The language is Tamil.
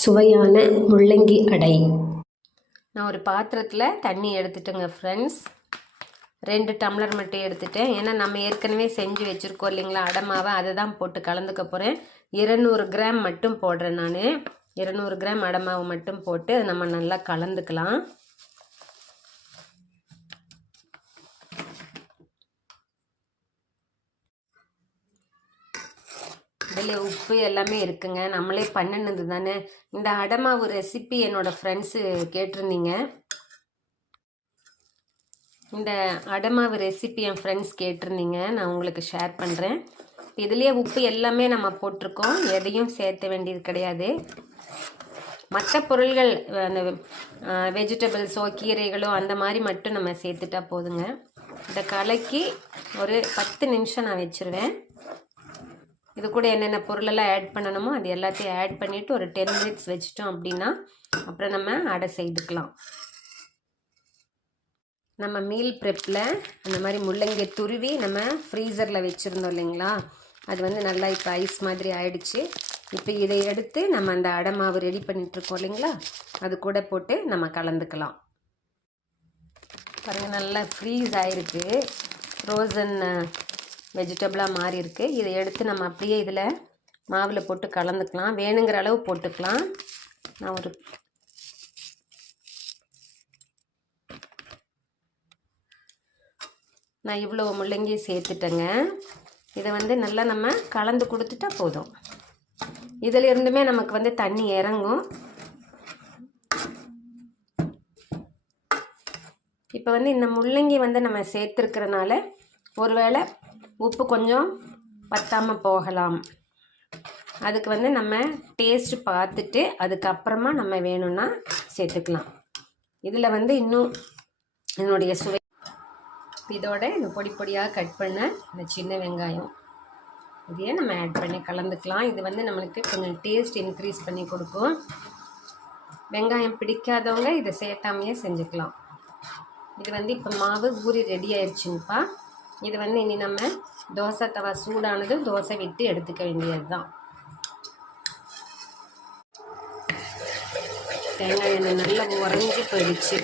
சுவையான முள்ளங்கி அடை. நான் ஒரு பாத்திரத்தில் தண்ணி எடுத்துட்டேங்க ஃப்ரெண்ட்ஸ். 2 டம்ளர் மட்டும் எடுத்துட்டேன். ஏன்னா நம்ம ஏற்கனவே செஞ்சு வச்சுருக்கோம் இல்லைங்களா அடை மாவை, அதை தான் போட்டு கலந்துக்க போகிறேன். 200 கிராம் மட்டும் போடுறேன் நான். 200 கிராம் அடை மாவு மட்டும் போட்டு நம்ம நல்லா கலந்துக்கலாம். இதில் உப்பு எல்லாமே இருக்குங்க, நம்மளே பண்ணினது தானே. இந்த அடை மாவு ரெசிபி என்னோடய ஃப்ரெண்ட்ஸு கேட்டிருந்தீங்க. இந்த அடை மாவு ரெசிபி என் ஃப்ரெண்ட்ஸ் கேட்டிருந்தீங்க, நான் உங்களுக்கு ஷேர் பண்ணுறேன். இதுலேயே உப்பு எல்லாமே நம்ம போட்டிருக்கோம், எதையும் சேர்த்த வேண்டியது கிடையாது. மற்ற பொருள்கள் அந்த வெஜிடபிள்ஸோ கீரைகளோ அந்த மாதிரி மட்டும் நம்ம சேர்த்துட்டா போதுங்க. இதை கலக்கி ஒரு 10 நிமிஷம் நான் வச்சுருவேன். இது கூட என்னென்ன பொருளெல்லாம் ஆட் பண்ணணுமோ அது எல்லாத்தையும் ஆட் பண்ணிவிட்டு ஒரு 10 மினிட்ஸ் வச்சிட்டோம் அப்படின்னா அப்புறம் நம்ம அடை செய்துக்கலாம். நம்ம மீல் ப்ரெப்பில் அந்த மாதிரி முள்ளங்கி துருவி நம்ம ஃப்ரீசரில் வச்சுருந்தோம் இல்லைங்களா, அது வந்து நல்லா இப்போ ஐஸ் மாதிரி ஆயிடுச்சு. இப்போ இதை எடுத்து நம்ம அந்த அடை மாவு ரெடி பண்ணிகிட்ருக்கோம் இல்லைங்களா, அது கூட போட்டு நம்ம கலந்துக்கலாம். பாருங்கள், நல்லா ஃப்ரீஸ் ஆகிருக்கு, ஃப்ரோசன் வெஜிடபிளாக மாறி இருக்குது. இதை எடுத்து நம்ம அப்படியே இதில் மாவில் போட்டு கலந்துக்கலாம். வேணுங்கிற அளவு போட்டுக்கலாம். நான் இவ்வளோ முள்ளங்கி சேர்த்துட்டேங்க. இதை வந்து நல்லா நம்ம கலந்து கொடுத்துட்டா போதும். இதில் இருந்துமே நமக்கு வந்து தண்ணி இறங்கும். இப்போ வந்து இந்த முள்ளங்கி வந்து நம்ம சேர்த்துருக்கிறனால ஒருவேளை உப்பு கொஞ்சம் பத்தாமல் போகலாம். அதுக்கு வந்து நம்ம டேஸ்ட் பார்த்துட்டு அதுக்கப்புறமா நம்ம வேணும்னா சேர்த்துக்கலாம். இதில் வந்து இன்னும் என்னுடைய சுவை இதோட இந்த பொடி பொடியாக கட் பண்ண இந்த சின்ன வெங்காயம் இதையே நம்ம ஆட் பண்ணி கலந்துக்கலாம். இது வந்து நம்மளுக்கு கொஞ்சம் டேஸ்ட் இன்க்ரீஸ் பண்ணி கொடுக்கும். வெங்காயம் பிடிக்காதவங்க இதை சேர்த்தாமையே செஞ்சுக்கலாம். இது வந்து இப்போ மாவு ஊறி ரெடி ஆயிடுச்சுங்கப்பா. இது வந்து இனி நம்ம தோசை தவா சூடானது தோசை விட்டு எடுத்துக்க வேண்டியது தான். தேங்காய் எண்ணெய் நல்லா உறைஞ்சி போயிடுச்சு.